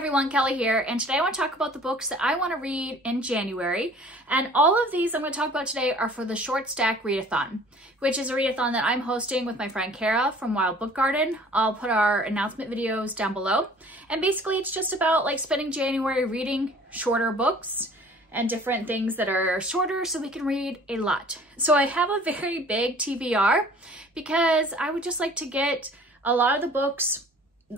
everyone, Kelly here, and today I want to talk about the books that I want to read in January. And all of these I'm going to talk about today are for the Short Stack Readathon, which is a readathon that I'm hosting with my friend Kara from Wild Book Garden. I'll put our announcement videos down below. And basically it's just about like spending January reading shorter books and different things that are shorter so we can read a lot. So I have a very big TBR because I would just like to get a lot of the books.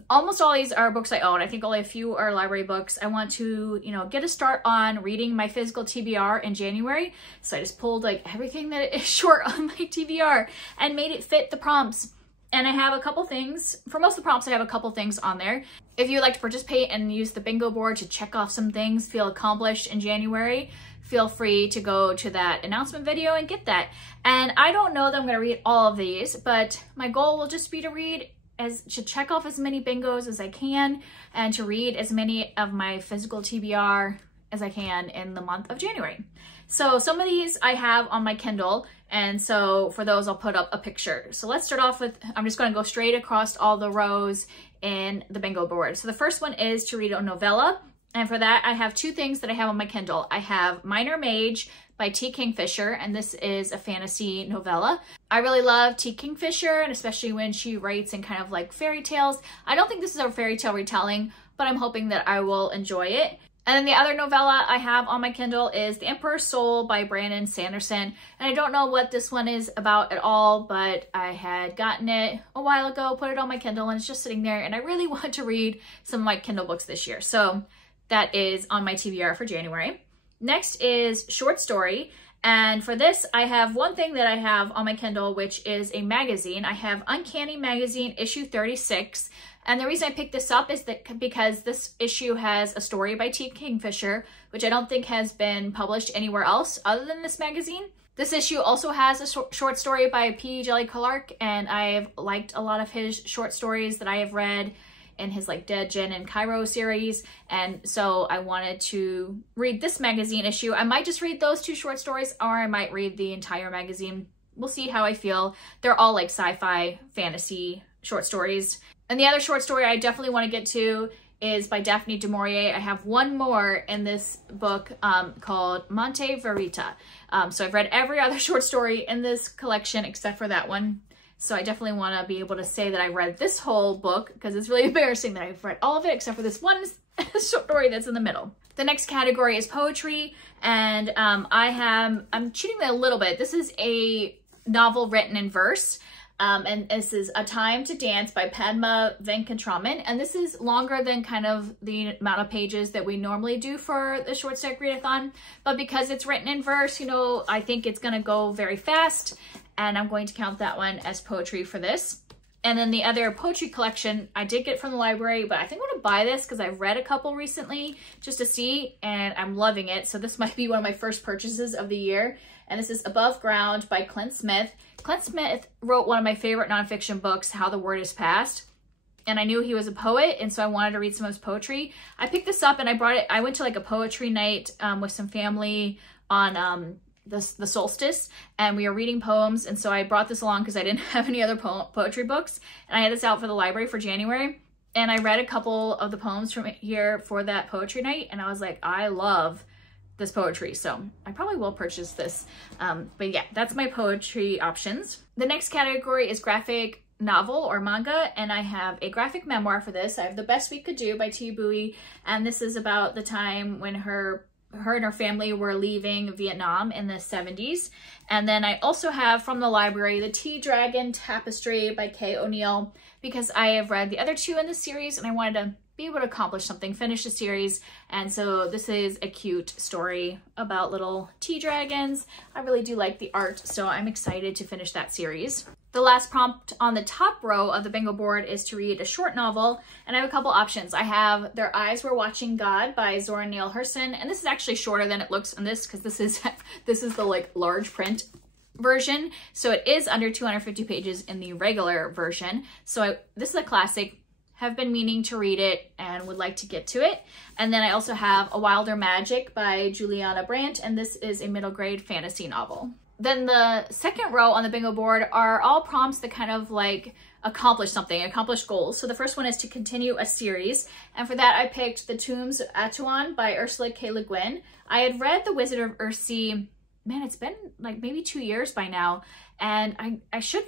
Almost all these are books I own. I think only a few are library books. I want to, get a start on reading my physical TBR in January. So I just pulled like everything that is short on my TBR and made it fit the prompts. And I have a couple things. For most of the prompts, I have a couple things on there. If you'd like to participate and use the bingo board to check off some things, feel accomplished in January, feel free to go to that announcement video and get that. And I don't know that I'm going to read all of these, but my goal will just be to check off as many bingos as I can and to read as many of my physical TBR as I can in the month of January. So some of these I have on my Kindle, and so for those I'll put up a picture. So let's start off with, I'm just going to go straight across all the rows in the bingo board. So the first one is to read a novella, and for that I have two things that I have on my Kindle. I have Minor Mage by T. Kingfisher, and this is a fantasy novella. I really love T. Kingfisher, and especially when she writes in kind of like fairy tales. I don't think this is a fairy tale retelling, but I'm hoping that I will enjoy it. And then the other novella I have on my Kindle is The Emperor's Soul by Brandon Sanderson. And I don't know what this one is about at all, but I had gotten it a while ago, put it on my Kindle, and it's just sitting there, and I really want to read some of my Kindle books this year. So that is on my TBR for January. Next is short story, and for this I have one thing that I have on my Kindle, which is a magazine. I have Uncanny Magazine issue 36, and the reason I picked this up is that because this issue has a story by T. Kingfisher, which I don't think has been published anywhere else other than this magazine. This issue also has a short story by P. Jelly Clark, and I've liked a lot of his short stories that I have read in his like Dead Jen and Cairo series, and so I wanted to read this magazine issue. I might just read those two short stories, or I might read the entire magazine. We'll see how I feel. They're all like sci-fi fantasy short stories. And the other short story I definitely want to get to is by Daphne du Maurier. I have one more in this book called Monte Verita. So I've read every other short story in this collection except for that one. So I definitely want to be able to say that I read this whole book, because it's really embarrassing that I've read all of it except for this one story that's in the middle. The next category is poetry, and I'm cheating a little bit. This is a novel written in verse, and this is A Time to Dance by Padma Venkatraman, and this is longer than kind of the amount of pages that we normally do for the Short Stack Readathon, but because it's written in verse, I think it's going to go very fast, and I'm going to count that one as poetry for this. And then the other poetry collection I did get from the library, but I think I'm going to buy this because I've read a couple recently just to see, and I'm loving it. So this might be one of my first purchases of the year. And this is Above Ground by Clint Smith. Clint Smith wrote one of my favorite nonfiction books, How the Word Is Passed. And I knew he was a poet, and so I wanted to read some of his poetry. I picked this up and I brought it. I went to like a poetry night with some family on the solstice, and we were reading poems, and so I brought this along because I didn't have any other poetry books, and I had this out for the library for January, and I read a couple of the poems from here for that poetry night, and I was like, I love this poetry, so I probably will purchase this. But yeah, that's my poetry options. The next category is graphic novel or manga, and I have a graphic memoir for this. I have The Best We Could Do by T. Bui, and this is about the time when her and her family were leaving Vietnam in the 70s. And then I also have from the library The Tea Dragon Tapestry by Kay O'Neill, because I have read the other two in the series and I wanted to be able to accomplish something, finish the series. And so this is a cute story about little tea dragons. I really do like the art, so I'm excited to finish that series. The last prompt on the top row of the bingo board is to read a short novel, and I have a couple options. I have Their Eyes Were Watching God by Zora Neale Hurston, and this is actually shorter than it looks in this because this is the like large print version, so it is under 250 pages in the regular version. So this is a classic. Have been meaning to read it and would like to get to it. And then I also have A Wilder Magic by Juliana Brandt, and this is a middle grade fantasy novel. then the second row on the bingo board are all prompts that kind of like accomplish something, accomplish goals. So the first one is to continue a series. And for that, I picked The Tombs of Atuan by Ursula K. Le Guin. I had read The Wizard of Earthsea, man, it's been like maybe 2 years by now. And I should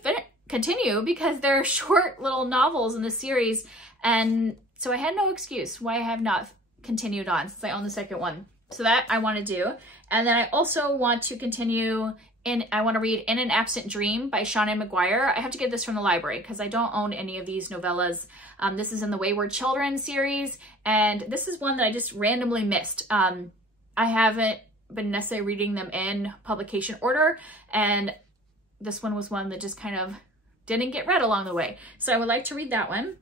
continue because they're short little novels in the series. And so I had no excuse why I have not continued on since I own the second one. So that I want to do. And then I also want to continue I want to read In an Absent Dream by Seanan McGuire. I have to get this from the library because I don't own any of these novellas. This is in the Wayward Children series, and this is one that I just randomly missed. I haven't been necessarily reading them in publication order, and this one was one that just kind of didn't get read along the way. So I would like to read that one.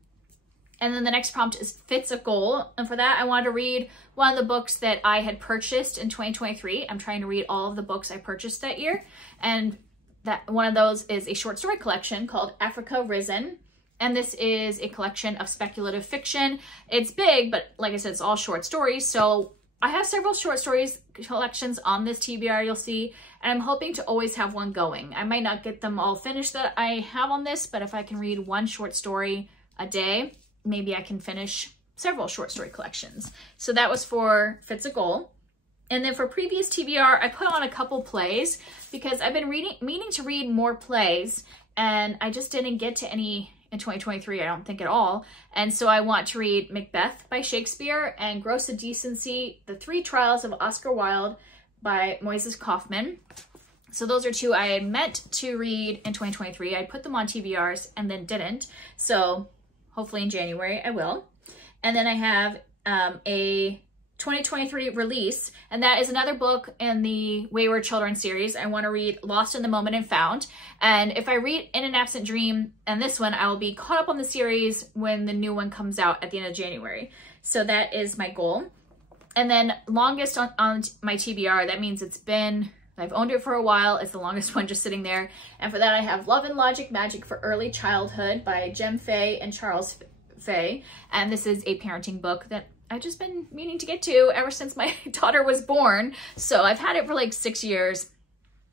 And then the next prompt is Fits a Goal. And for that, I wanted to read one of the books that I had purchased in 2023. I'm trying to read all of the books I purchased that year. And that one of those is a short story collection called Africa Risen. And this is a collection of speculative fiction. It's big, but like I said, it's all short stories. So I have several short stories collections on this TBR, you'll see, and I'm hoping to always have one going. I might not get them all finished that I have on this, but if I can read one short story a day, maybe I can finish several short story collections. So that was for Fits a Goal. And then for previous TBR, I put on a couple plays because I've been meaning to read more plays, and I just didn't get to any in 2023, I don't think at all. And so I want to read Macbeth by Shakespeare and Gross Indecency, The Three Trials of Oscar Wilde by Moises Kaufman. So those are two I had meant to read in 2023. I put them on TBRs and then didn't. So hopefully in January I will. And then I have a 2023 release, and that is another book in the Wayward Children series. I want to read Lost in the Moment and Found. And if I read In an Absent Dream and this one, I will be caught up on the series when the new one comes out at the end of January. So that is my goal. And then longest on my TBR, that means I've owned it for a while. It's the longest one just sitting there. And for that, I have Love and Logic Magic for Early Childhood by Jem Fay and Charles Fay. And this is a parenting book that I've just been meaning to get to ever since my daughter was born. So I've had it for like 6 years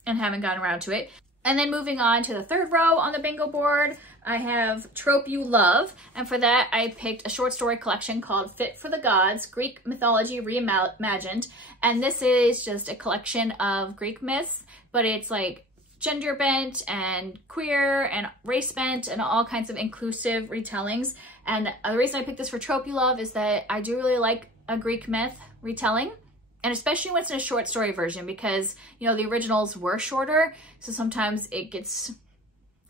and haven't gotten around to it. And then moving on to the third row on the bingo board, I have Trope You Love. And for that, I picked a short story collection called Fit for the Gods, Greek Mythology Reimagined. And this is just a collection of Greek myths, but it's like gender bent and queer and race bent and all kinds of inclusive retellings. And the reason I picked this for Trope You Love is that I do really like a Greek myth retelling, and especially when it's in a short story version, because, you know, the originals were shorter. So sometimes it gets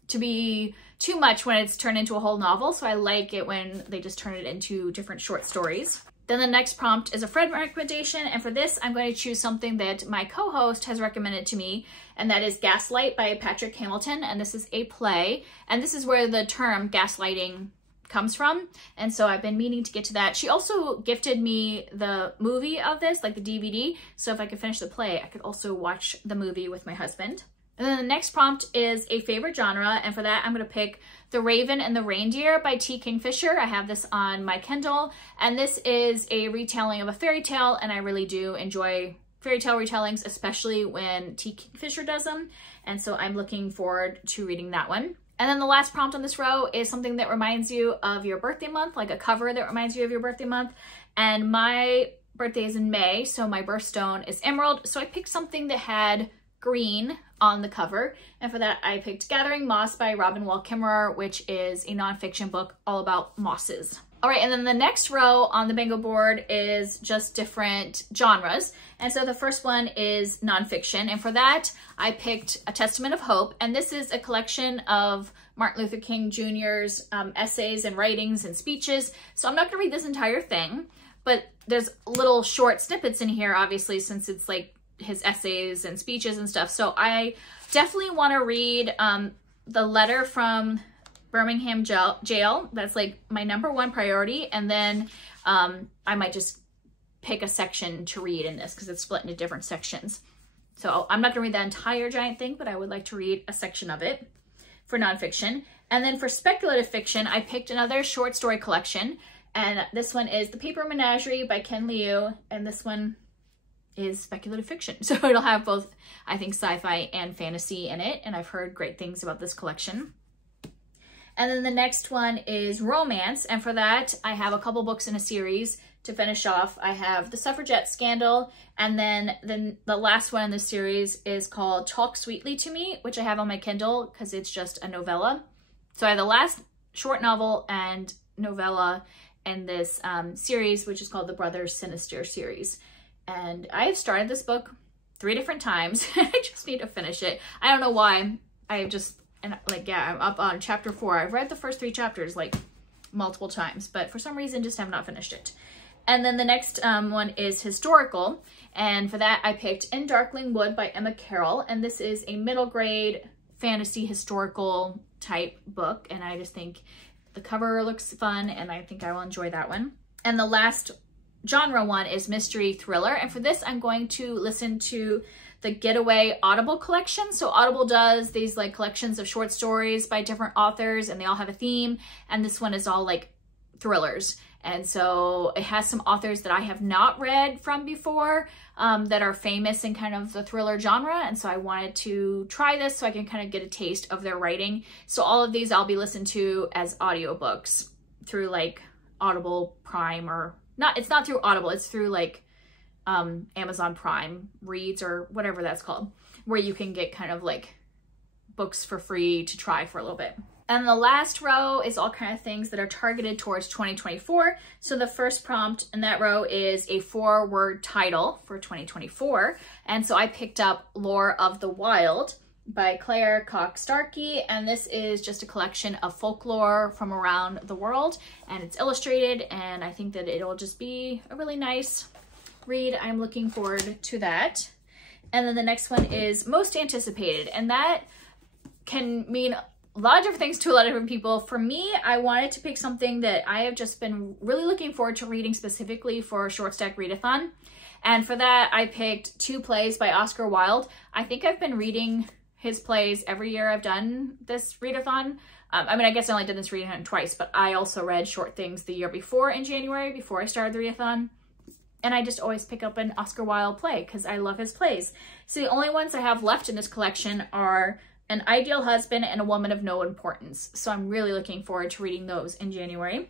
to be too much when it's turned into a whole novel. So I like it when they just turn it into different short stories. Then the next prompt is a friend recommendation. And for this, I'm going to choose something that my co-host has recommended to me. And that is Gaslight by Patrick Hamilton. And this is a play. And this is where the term gaslighting comes from. And so I've been meaning to get to that. She also gifted me the movie of this, like the DVD. So if I could finish the play, I could also watch the movie with my husband. And then the next prompt is a favorite genre. And for that, I'm going to pick The Raven and the Reindeer by T. Kingfisher. I have this on my Kindle. And this is a retelling of a fairy tale. And I really do enjoy fairy tale retellings, especially when T. Kingfisher does them. And so I'm looking forward to reading that one. And then the last prompt on this row is something that reminds you of your birthday month, like a cover that reminds you of your birthday month. And my birthday is in May, so my birthstone is emerald. So I picked something that had green on the cover. And for that, I picked Gathering Moss by Robin Wall Kimmerer, which is a nonfiction book all about mosses. All right, and then the next row on the bingo board is just different genres. And so the first one is nonfiction. And for that, I picked A Testament of Hope. And this is a collection of Martin Luther King Jr.'s essays and writings and speeches. So I'm not gonna read this entire thing, but there's little short snippets in here, obviously, since it's like his essays and speeches and stuff. So I definitely wanna read the letter from Birmingham jail. That's like my #1 priority. And then I might just pick a section to read in this because it's split into different sections. So I'm not gonna read that entire giant thing, but I would like to read a section of it for nonfiction. And then for speculative fiction, I picked another short story collection. And this one is The Paper Menagerie by Ken Liu. And this one is speculative fiction. So it'll have both, I think, sci-fi and fantasy in it. And I've heard great things about this collection. And then the next one is romance. And for that, I have a couple books in a series to finish off. I have The Suffragette Scandal. And then the last one in the series is called Talk Sweetly to Me, which I have on my Kindle because it's just a novella. So I have the last short novel and novella in this series, which is called the Brothers Sinister series. And I have started this book 3 different times. I just need to finish it. I don't know why. I'm up on chapter 4. I've read the first 3 chapters like multiple times, but for some reason just have not finished it. And then the next one is historical. And for that, I picked In Darkling Wood by Emma Carroll. And this is a middle grade fantasy historical type book. And I just think the cover looks fun and I think I will enjoy that one. And the last genre one is mystery thriller. And for this, I'm going to listen to the Getaway Audible collection. So Audible does these like collections of short stories by different authors and they all have a theme. And this one is all like thrillers. And so it has some authors that I have not read from before that are famous in kind of the thriller genre. And so I wanted to try this so I can kind of get a taste of their writing. So all of these I'll be listening to as audiobooks through like Audible Prime or not. It's not through Audible. It's through like Amazon Prime Reads or whatever that's called, where you can get kind of like books for free to try for a little bit. And the last row is all kind of things that are targeted towards 2024. So the first prompt in that row is a 4-word title for 2024. And so I picked up Lore of the Wild by Claire Koch-Starkey. And this is just a collection of folklore from around the world. And it's illustrated. And I think that it'll just be a really nice read. I'm looking forward to that. And then the next one is Most Anticipated. And that can mean a lot of different things to a lot of different people. For me, I wanted to pick something that I have just been really looking forward to reading specifically for Short Stack Readathon. And for that, I picked 2 plays by Oscar Wilde. I think I've been reading his plays every year I've done this readathon. I mean, I guess I only did this readathon twice, but I also read Short Things the year before in January, before I started the readathon. And I just always pick up an Oscar Wilde play because I love his plays. So the only ones I have left in this collection are An Ideal Husband and A Woman of No Importance. So I'm really looking forward to reading those in January.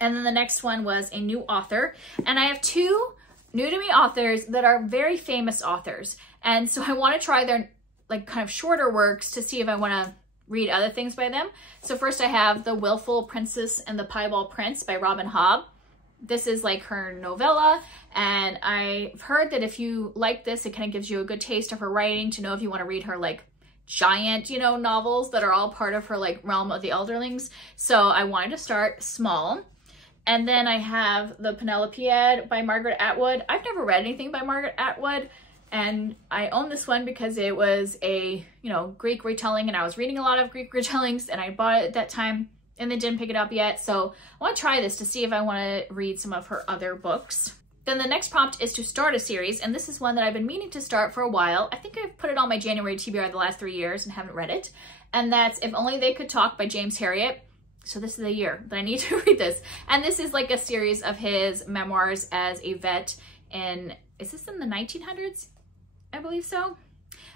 And then the next one was a new author. And I have 2 new to me authors that are very famous authors. And so I want to try their like kind of shorter works to see if I want to read other things by them. So first I have The Willful Princess and the Piebald Prince by Robin Hobb. This is like her novella, and I've heard that if you like this, it kind of gives you a good taste of her writing to know if you want to read her like giant, you know, novels that are all part of her like realm of the elderlings. So I wanted to start small. And then I have The Penelopiad by Margaret Atwood. I've never read anything by Margaret Atwood, and I own this one because it was a, you know, Greek retelling, and I was reading a lot of Greek retellings, and I bought it at that time and then didn't pick it up yet. So I want to try this to see if I want to read some of her other books. Then the next prompt is to start a series, and this is one that I've been meaning to start for a while. I think I've put it on my January TBR the last 3 years and haven't read it. And that's If Only They Could Talk by James Herriot. So this is the year that I need to read this. And this is like a series of his memoirs as a vet in, is this in the 1900s? I believe so.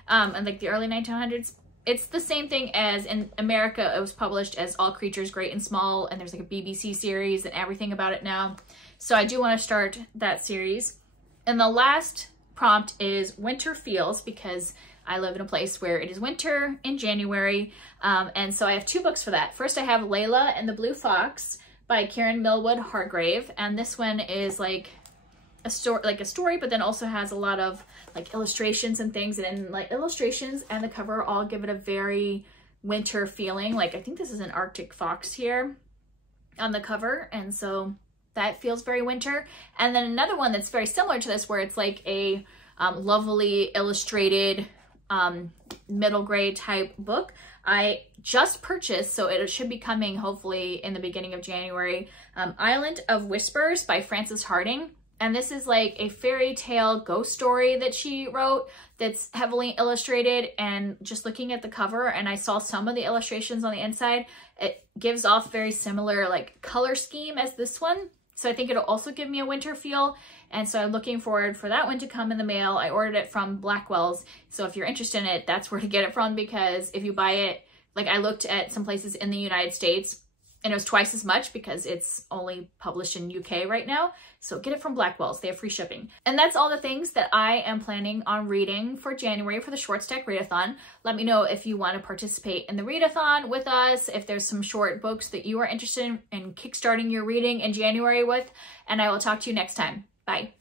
And like the early 1900s. It's the same thing as in America. It was published as All Creatures Great and Small, and there's like a BBC series and everything about it now. So I do want to start that series. And the last prompt is Winter Feels, because I live in a place where it is winter in January. And so I have 2 books for that. First, I have Layla and the Blue Fox by Karen Millwood Hargrave. And this one is like a story, but then also has a lot of like illustrations and things, and like illustrations and the cover all give it a very winter feeling. Like I think this is an Arctic fox here on the cover, and so that feels very winter. And then another one that's very similar to this, where it's like a lovely illustrated middle grade type book. I just purchased, so it should be coming hopefully in the beginning of January, Island of Whispers by Frances Harding. And this is like a fairy tale ghost story that she wrote that's heavily illustrated. And just looking at the cover, and I saw some of the illustrations on the inside, it gives off very similar like color scheme as this one. So I think it'll also give me a winter feel. And so I'm looking forward for that one to come in the mail. I ordered it from Blackwell's. So if you're interested in it, that's where to get it from, because if you buy it, like I looked at some places in the United States and it was twice as much because it's only published in UK right now. So get it from Blackwell's, they have free shipping. And that's all the things that I am planning on reading for January for the Short Stack Readathon. Let me know if you want to participate in the readathon with us, if there's some short books that you are interested in kickstarting your reading in January with, and I will talk to you next time. Bye.